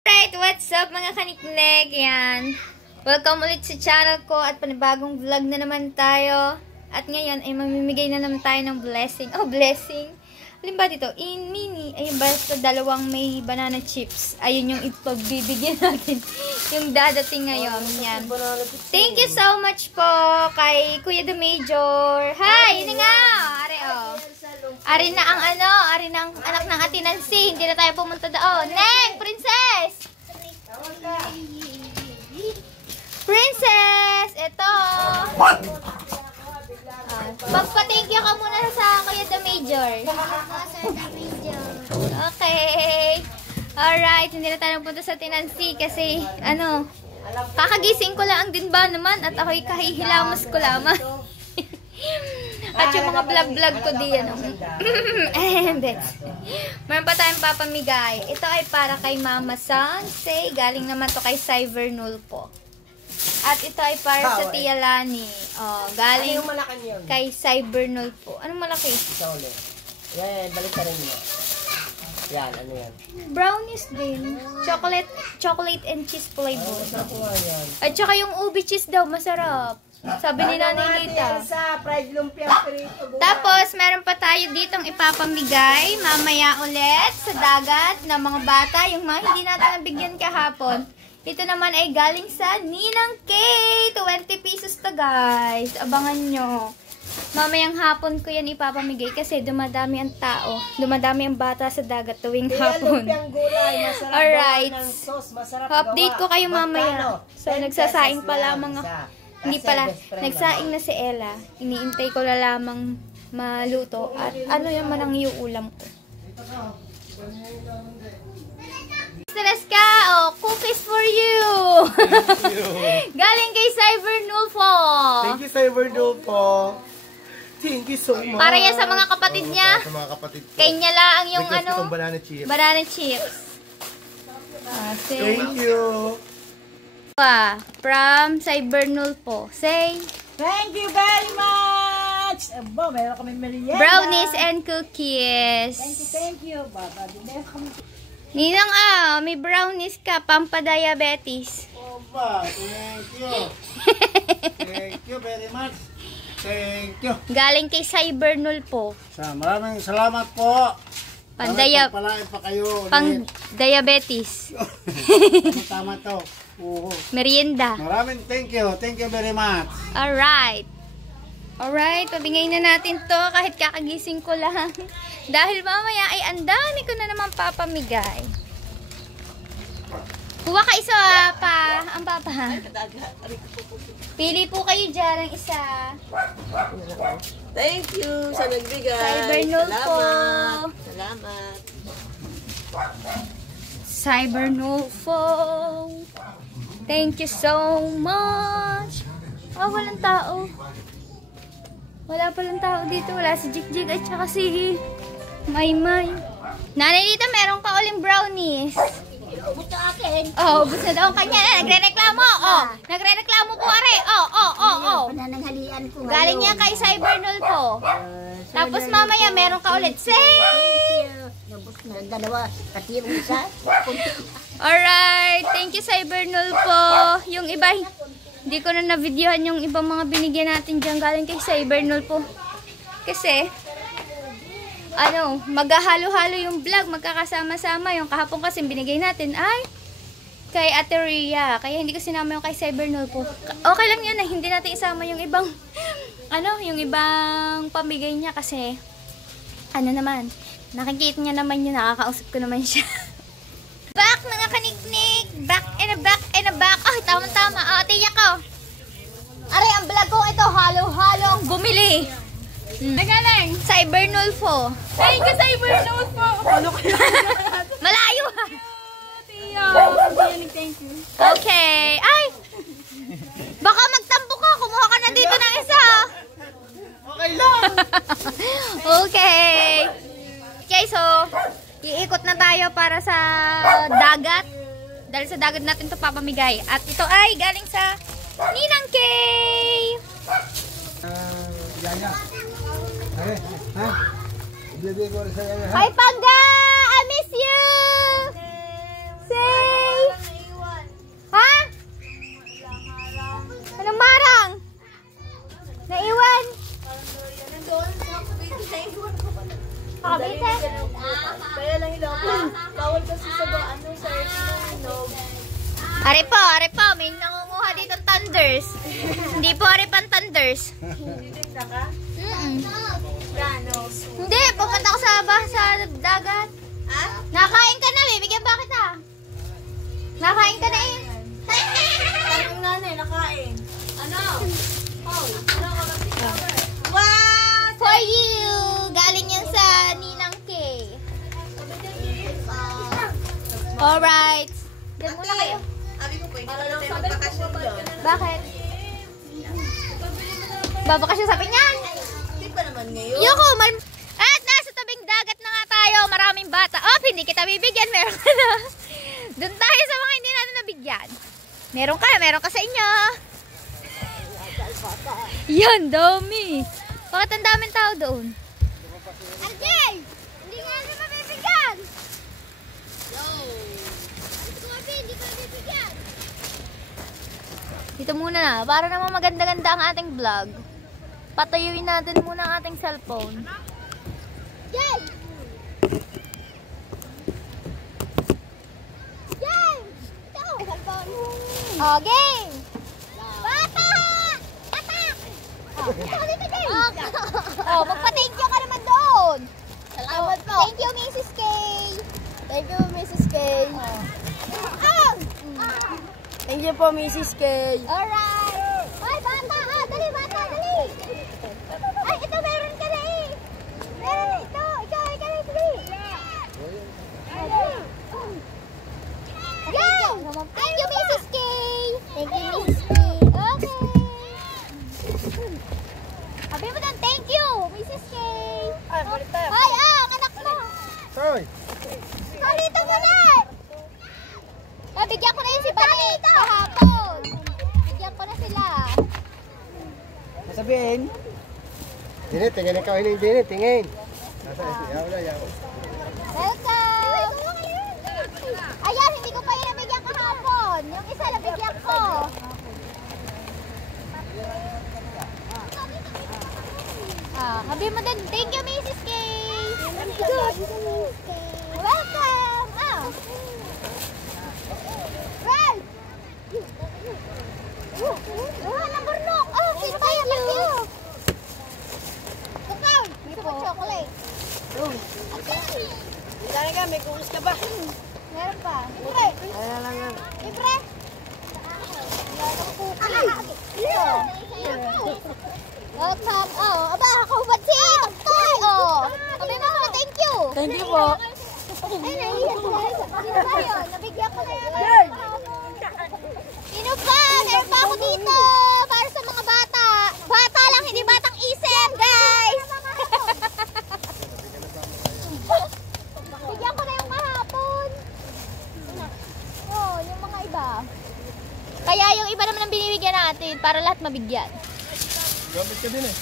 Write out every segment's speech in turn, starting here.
Alright, what's up mga kaniknek? Yan. Welcome ulit sa channel ko at panibagong vlog na naman tayo. At ngayon ay mamimigay na naman tayo ng blessing. Oh, blessing. Alin ba dito? In mini. Ayun ba sa dalawang may banana chips. Ayun yung ipagbibigyan natin. Yung dadating ngayon. Yan. Thank you so much po kay Kuya the Major. Hi! Yun nga! Are, oh. Are na ang ano? Are na ang anak ng Ate Nancy. Hindi na tayo pumunta doon. Neng! Princess! Princess! Ito! Magpa-thank you ka muna sa Kuya the Major. Okay. Alright, hindi na tayo napunta sa Tinansi kasi, ano, kakagising ko lang din ba naman at ako'y kahihilamos ko lamang. At yung mga vlog-vlog ko diyan. And meron pa tayong papamigay. Ito ay para kay Mama Sansei. Galing naman to kay Cybernul po. At ito ay para sa Tia Lani. Oh, galing kay Cybernul po. Anong malaki? Ito ulit. Yan, balik ka rin mo. Yan, ano yan? Brownies din. Chocolate and cheese flavor. Yan. At saka yung ubi cheese daw, masarap. Sabi ni Nanay Lita. Tapos, meron pa tayo ditong ipapamigay. Mamaya ulit sa dagat ng mga bata. Yung mga hindi natin nabigyan kahapon. Ito naman ay galing sa Ninang K. 20 pesos to guys. Abangan nyo. Mamayang hapon ko yan ipapamigay kasi dumadami ang tao. Dumadami ang bata sa dagat tuwing hapon. Alright. Update ko kayo mamaya. So, nagsasaing pa lamang ako. Hindi pala. Nagsaing na si Ella. Iniintay ko na lamang maluto. At ano naman ang iuulam ko. Stress ka? Oh, cookies for you. Galing kay Cybernul po. Thank you, Cybernul po. Thank you so much. Para yan sa mga kapatid niya. Sa mga kapatid ko. Kay niya lang yung request ano. Banana chips. Banana chips. Thank you. From Cybernul po. Say. Thank you very much. Abo, meron kami merienda. Brownies and cookies. Thank you. Baba, meron kami. Ninang may brownies ka, pampadiabetes. Oba, thank you. Thank you very much. Thank you. Galing kay Cybernul po. Maraming salamat po. Pagpalain pa kayo. Pang diabetes. Tama to. Merienda. Maraming thank you. Thank you very much. Alright. Alright, pabigay na natin to kahit kakagising ko lang. Dahil mamaya ay ang dami ko na naman papamigay. Kuha ka isa pa. Ang papa. Pili po kayo dyan ang isa. Thank you sa nagbigay. Cybernul po. Salamat. Cybernul po. Thank you so much. Walang tao. Wala palang tao dito. Wala si Jig at saka si Maymay. Nanay dito, meron ka uling brownies. Buto akin. Oh, ubus na daw ang kanya. Nagre-reklamo. Oh, nagre-reklamo po, are. Oh. Panananghalian ko ngayon. Galing niya kay Cybernul po. Tapos mamaya, meron ka ulit. Say! Nabos na dalawa. Pati yung isa. Alright. Thank you, Cybernul po. Yung iba, hindi ko na na-videohan yung ibang mga binigyan natin dyan galing kay Cybernul po. Kasi, maghahalo-halo yung vlog, magkakasama-sama. Yung kahapon kasi binigay natin ay kay Ate Rhea. Kaya hindi ko sinama yung kay Cybernul po. Okay lang yun hindi natin isama yung ibang, yung ibang pamigay niya kasi, nakikita niya naman yun, nakakausap ko naman siya. Back mga kaniknik! Back and a back and a back! Oh, tama-tama. Oh, tiyak ko. Aray, ang vlog ko ito, halo-halo ang bumili. Nagaling. Cybernul po. Thank you, Cybernul po. Malayo ha. Thank you. Okay. Ay! Baka magtampo ka. Kumuha ka na dito ng isa. Okay lang. Okay. Okay, so, iikot na tayo para sa dagat. Dahil sa dagat natin ito papamigay. At ito ay galing sa Ninang Kay. Yaya. Ha? Ibigay ko rin sa yaya. Hi, Pagga! I miss you! Say! Are po, may nangunguha dito ng Thunders. Hindi po are pan Thunders. Hindi, pupunta ko sa dagat. Nakain ka na, bibigyan ba kita? Nakain ka na eh. Ang nanay, nakain. Ano? For you! Galing yan sa Ninang K. Alright. Diyan muna kayo. Bakit? Babakasyon sa Pinyan? Hindi pa naman ngayon. Yoko, at nasa tabing dagat na nga tayo. Maraming bata. Oh, hindi kita bibigyan. Meron ka na. Doon tayo sa mga hindi natin nabigyan. Meron ka sa inyo. Yan, dami. Bakit ang daming tao doon? Arjay! Hindi nga natin mabibigyan. Hindi ko mabibigyan. Dito muna na. Para naman maganda-ganda ang ating vlog. Patayuin natin muna ang ating cellphone. Yay! Yay! Ito! Cellphone. Oh, game! Bata! Atak! Oh, dito, game! Oh, magpa-thank you ka naman doon. Salamat po. Thank you, Mrs. K. Thank you, Mrs. K. Thank you po, Mrs. K. Alright! Ay, bata! Ah, dali, bata! Dali! Ay, ito meron ka na eh! Meron ito! Ikaw ka na, dali! Go! Thank you, Mrs. K! Thank you, Mrs. K! Okay! Sabi mo doon, thank you, Mrs. K! Ay, balik tayo. Ay, ang anak mo! Hoy! Palito mo na! Nabigyan ko na yun si Palit kahapon. Bigyan ko na sila. Sasabihin. Dinit, tingin ikaw hiling dinit, tingin. Yaw na, yaw. Welcome! Ayan, hindi ko pa yun nabigyan kahapon. Yung isa nabigyan ko. Sabi mo din, thank you, Mrs. K. Welcome! Well! Ng burnok! Oh, thank you! Tukal! Gusto ko chocolate. Dali ka, may kukus ka ba? Meron pa. Libre! Ayan lang yan. Libre! Welcome! Oh, aba, kahubad si Tuktoy! Oh! Sabi mo na thank you! Thank you po. Ay, nahihiyan sila. Sino ba yun? Nabigyan ko na yan. Sino pa? Meron pa ako dito. Para sa mga bata. Bata lang, hindi batang isip, guys. Bigyan ko na yung kahapon. Oh, yung mga iba. Kaya yung iba naman ang binibigyan natin para lahat mabigyan. Gamit ka din eh.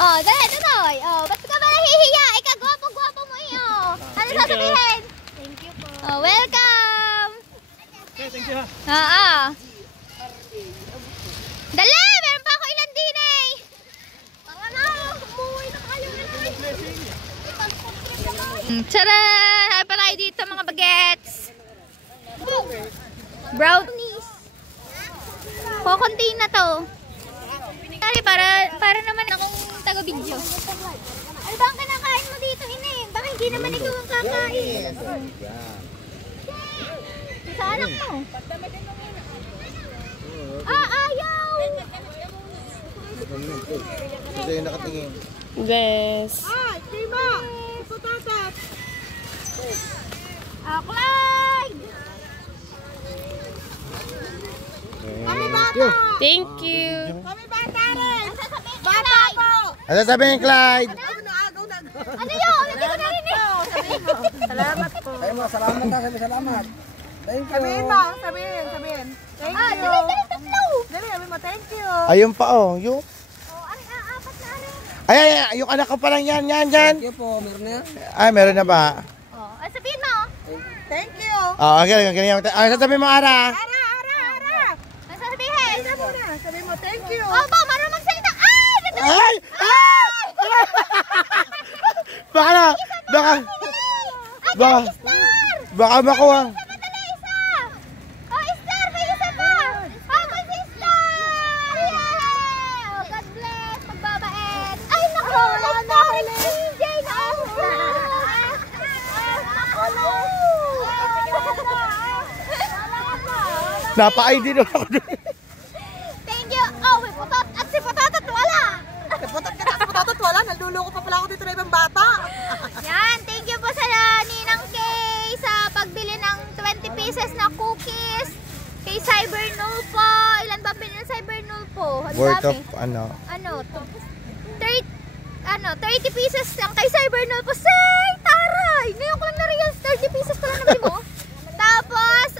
Oh, dali, Tutoy. Oh, ba't ka ba nahihiya? Ika, gwapo-gwapo mo iyo. Ano sasabihin? Thank you po. Oh, welcome. Okay, thank you ha. Dali, meron pa ako ilan din eh. Tara na, umuwi na kayo. Tara, hay pa tayo dito mga bagets. Brownies. Kukunti na to. Para naman akong taga-video. Ano ba ang kinakain mo dito, Inen? Baka hindi naman ikaw ang kakain. Sa anak mo. Ayaw! Ito yung nakatingin. Yes. Ay, Timo! Putatat! Clyde! Thank you. Kami bata rin! Bata po! Ano sabihin, Clyde? Ano yun? Hindi ko narinig! Salamat po. Ay mo, salamat na. Salamat. Thank you. Sabihin mo, sabihin. Thank you. Dali, tatlo! Dali, sabihin mo, thank you. Ayun pa oh. Yung... Apat na rin. Ay, yung anak ko pa lang yan. Thank you po, meron na yan. Ay, meron na ba? Sabihin mo! Thank you. Ganyan. Sasabihin mo, Ara. Ara. Ano sasabihin? Sabihin mo, thank you. Opo, marunong magsalita! Ay! Ay! Baka makuha. Madala isa! Oh, Star! May Napa-ID naman ako doon. Thank you. Oh, may putot. At si putotot wala. Putot ka sa putot, wala. Naluloko pa pala ako dito na ibang bata. Yan. Thank you po sa Ninang Kay sa pagbili ng 20 pieces na cookies. Kay Cybernul po. Ilan ba bilhin ng Cybernul po? Ang Worth of dami. ano? 30 pieces lang kay Cybernul po. Say, taray! Ngayon ko lang na-realize 30 pieces pala nabili mo. Tapos,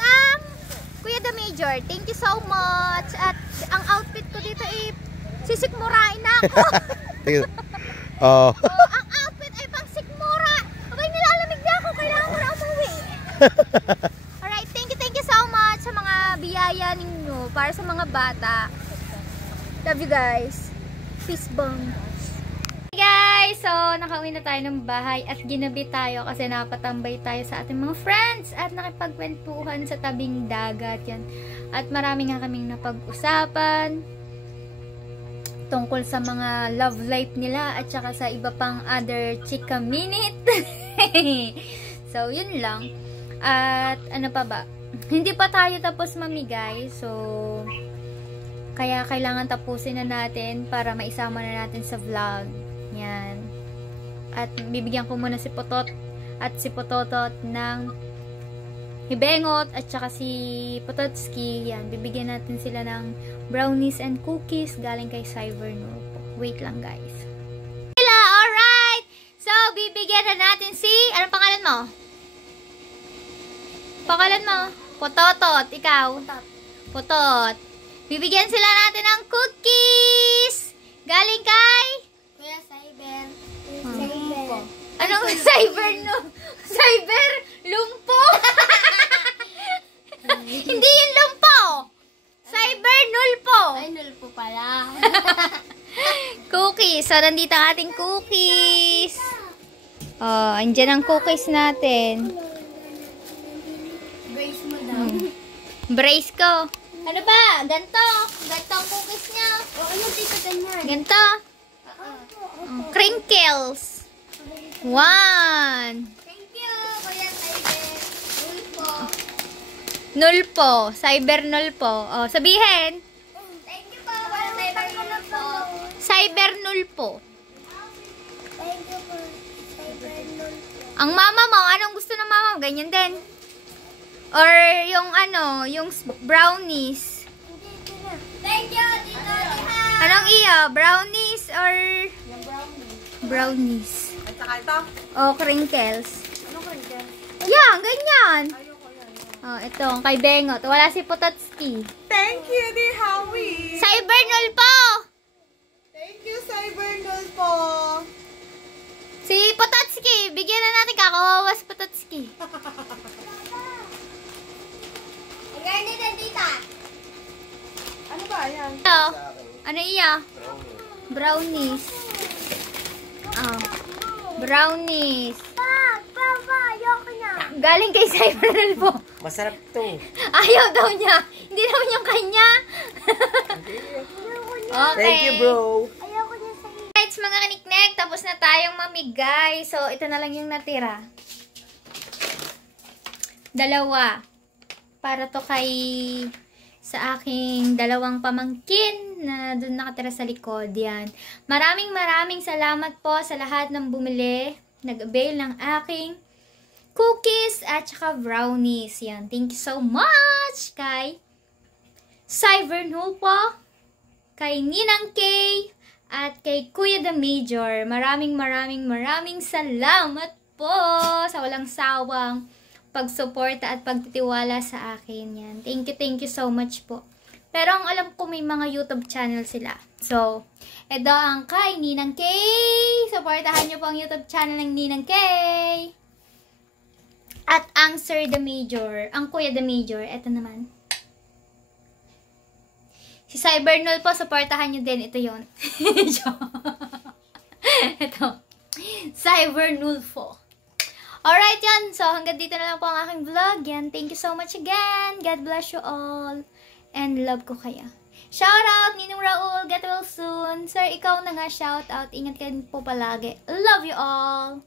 Kuya The Major, thank you so much. At ang outfit ko dito ay sisikmurain na ako. Oh. Ang outfit ay pang sikmura. Abay, nilalamig na ako. Kailangan ko na umuwi. Alright, thank you so much sa mga biyaya ninyo para sa mga bata. Love you guys. Peace bomb. Hey guys! So, nakauwi na tayo ng bahay at ginabi tayo kasi napatambay tayo sa ating mga friends at nakipagkwentuhan sa tabing dagat yan. At marami nga kaming napag-usapan tungkol sa mga love life nila at saka sa iba pang other chika minute. So, yun lang. At ano pa ba? Hindi pa tayo tapos mamigay. So, kaya kailangan tapusin na natin para maisama na natin sa vlog. Yan. At bibigyan ko muna si Potot at si Pototot ng hibengot at saka si Pototski. Yan. Bibigyan natin sila ng brownies and cookies galing kay Cybernul. Wait lang guys. Hello! Alright! So, bibigyan na natin si... Anong pangalan mo? Pangalan mo? Pototot. Ikaw? Potot. Bibigyan sila natin ng cookies! Galing kay... Kuya Cyber. Anong cyber no? Cyber? Lumpo? Hindi yung lumpo! Cyber nulpo! Ay, null po pala. Cookies. So, nandito ang ating cookies. Oh, andyan ang cookies natin. Brace mo daw. Brace ko. Ano ba? Ganto. Ganto ang cookies niya. O, ano dito ganyan? Ganto. Crinkles. 1. Thank you, Kuya Cyber. Null po. Nulpo. Cyber nulpo. Oh, sabihin. Thank you po, Kuya Cyber. Null po. Cyber nulpo. Thank you po, Cyber. Null po. Ang mama mo, anong gusto ng mama mo? Ganyan din. Or yung ano, yung brownies. Dito na. Thank you, Tito Liha. Anong iyo? Brownies or brownies? At saka ito. O crinkles? Anong kanyan? Yan, ganyan. Oh, ito, ang kay Bengot. Wala si Pototski. Thank you, di Howie. Cybernul po! Thank you, Cybernul po. Si Pototski, bigyan na natin kakawawa si Pototski. Ang ganda na dito. Ano ba yan? Ito, ano iya? Brownies. Oh, brownies. Papa, ayoko na. Galing kay Cybernul po. Masarap to. Ayaw daw niya. Hindi naman yung kanya. Okay. Thank you, bro. Ayoko na sa Alright, mga kaniknek, tapos na tayong mamigay. So, ito na lang yung natira. 2. Para to kay sa aking 2 pamangkin na doon nakatira sa likod. Yan. Maraming salamat po sa lahat ng bumili, nag-avail ng aking cookies at saka brownies. Yan. Thank you so much kay Cybernul po, kay Ninang Kay, at kay Kuya The Major. Maraming salamat po sa walang sawang pagsuporta at pagtitiwala sa akin. Yan. Thank you so much po. Pero ang alam ko may mga YouTube channel sila. So, ito ang kay Ninang Kay. Supportahan niyo po ang YouTube channel ng Ninang Kay. At ang Sir The Major, ang Kuya The Major, ito naman. Si Cybernul po, supportahan niyo din. Ito yon. Ito. Cybernul po. Alright yan. So, hanggang dito na lang po ang aking vlog. Yan. Thank you so much again. God bless you all. And love ko kayo. Shout out, Ninong Raul. Get well soon. Sir, ikaw na nga shout out. Ingat ka po palagi. Love you all.